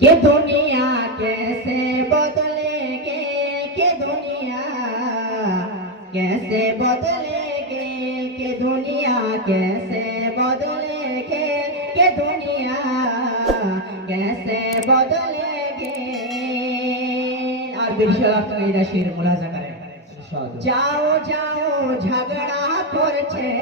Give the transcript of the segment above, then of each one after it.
कि दुनिया कैसे बदलेगे, कि दुनिया कैसे बदलेगे, कि दुनिया कैसे बदलेगे, कि दुनिया कैसे बदलेगे। और बिरशला तो ये शेर मुलाजा करें। जाओ जाओ झगड़ा करछे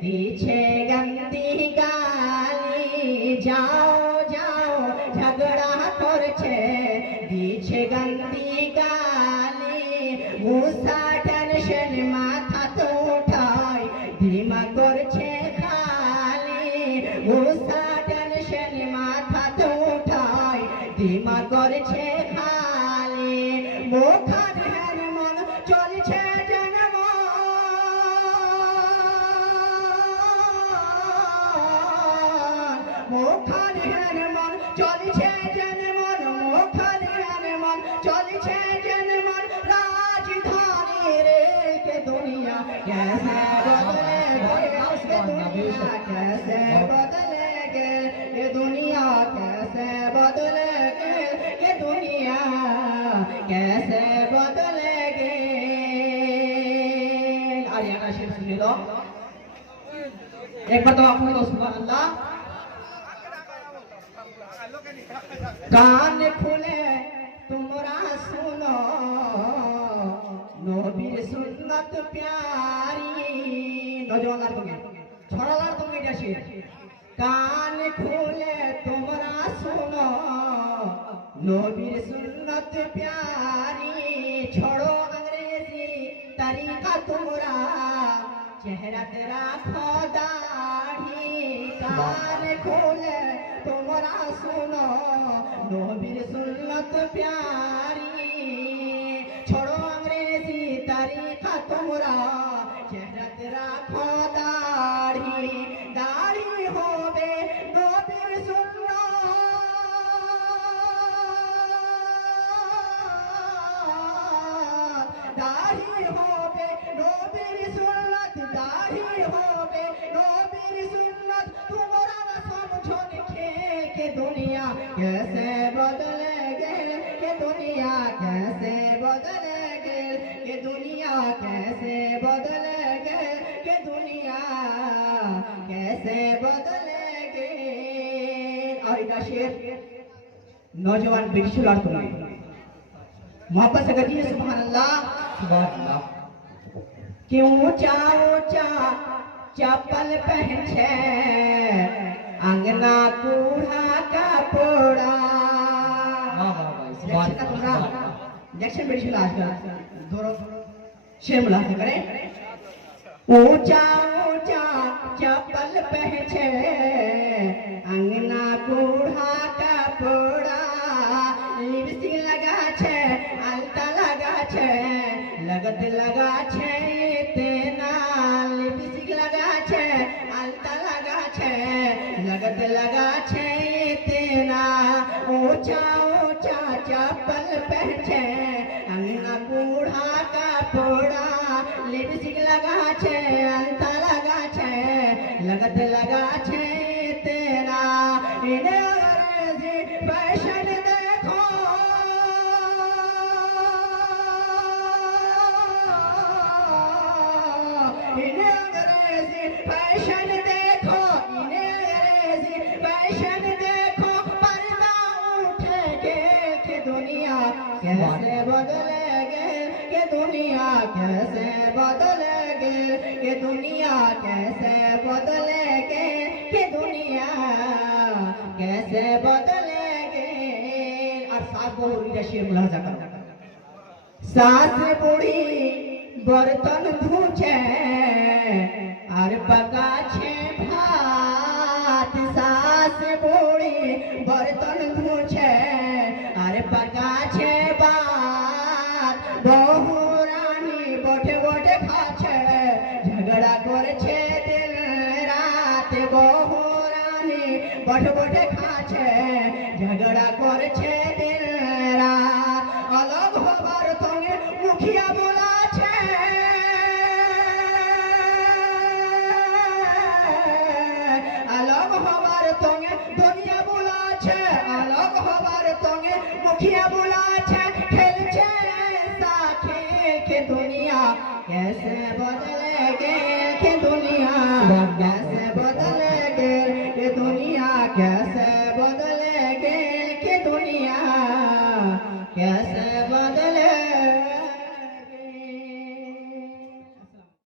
दीछे गंदी गाली, जाओ जाओ झगड़ा करछे दीछे गंदी गाली। गुस्सा टेंशन माथा तो उठाय दिमाग करछे खाली, गुस्सा टेंशन माथा तो उठाय दिमाग करछे खाली। मुखा চলছে জন্ম মুখার মন চলছে জন্মন, মুখার মন চলছে জন্মন রাজধানী রে। কে দুনিয়া कैसे बदलेगे, कैसे बदलेगे, ये दुनिया कैसे बदलेगे, ये दुनिया कैसे बदलेगे। आर्याना शेर सुन लो एक बार तो आपको तो सुभान अल्लाह। कान खुले तुमरा सुनो नबीर सुन्नत प्यारी। नौजवान तुम्हें छोड़ालार तुम्हें जैसे कान खुले तुमरा सुनो नबीर सुन्नत प्यारी। छोड़ो अंग्रेजी तरीका तुमरा चेहरा तेरा दाढ़ी। कान खोले तुमरा सुनो नबीर सुन्नत प्यारी। छोड़ो अंग्रेजी तरीका तुमरा चेहरा तेरा दाढ़ी। दाढ़ी होवे नबीर दाढ़ी होवे नबीर सुन्नत, दाढ़ी होवे नबीर सुन्नत। तुम्हारा न समझो लिखे कि दुनिया कैसे बदलेगे, कि दुनिया कैसे बदलेगे, कि दुनिया कैसे बदलेगे, कि दुनिया कैसे बदलेगे। और इधर शेर नौजवान बिरशुलार तुम्हें मोहब्बत से गजी सुभान अल्लाह, सुभान अल्लाह। कि ऊंचा ऊंचा चप्पल पहन छे अंगना कूड़ा का पोड़ा। जैक्शन बिरशुला दोनों शेर मुलाजा करें। ऊंचा ऊंचा चप्पल पहन छे अंगना कूड़ा का पोड़ा। लिपस्टिक लगा छे अलता लगा छे लगत लगा छे तेना। लिपस्टिक लगा छे अलता लगा छे लगत लगा छे तेना। ऊंचा ऊंचा चप्पल पहन छे अंगना कूड़ा का पोड़ा। लिपस्टिक लगा छे अलता लगा छे लगत लगा छे तेना। इन्हें अंग्रेजी फैशन देखो, इन्हें अंग्रेजी फैशन देखो, इन्हें अंग्रेजी फैशन देखो। पर्दा उठेगे कि दुनिया कैसे बदलेगे, कि दुनिया कैसे बदलेगे, कि दुनिया कैसे बदलेगे, कि दुनिया कैसे बदलेगे। और सास बहु शेर मुलाजा करो। सास बुढ़ी बर्तन धूचे और पका छे भात। सास बुढ़ी बर्तन धूचे और पका छे भात। बहु रानी बोटे बोटे खाछे झगड़ा करछे दिन रात। बहु रानी बोटे बोटे खाछे झगड़ा करछे दिन रात। अलग होबार तंगे मुखिया बोला छे, अलग होबार तंगे दुनिया बोला छे, अलग सखिया बुलाछे खेलछे ऐसा खेल के दुनिया कैसे बदले गेल के दुनिया कैसे बदले गेल के दुनिया कैसे बदले गेल के दुनिया कैसे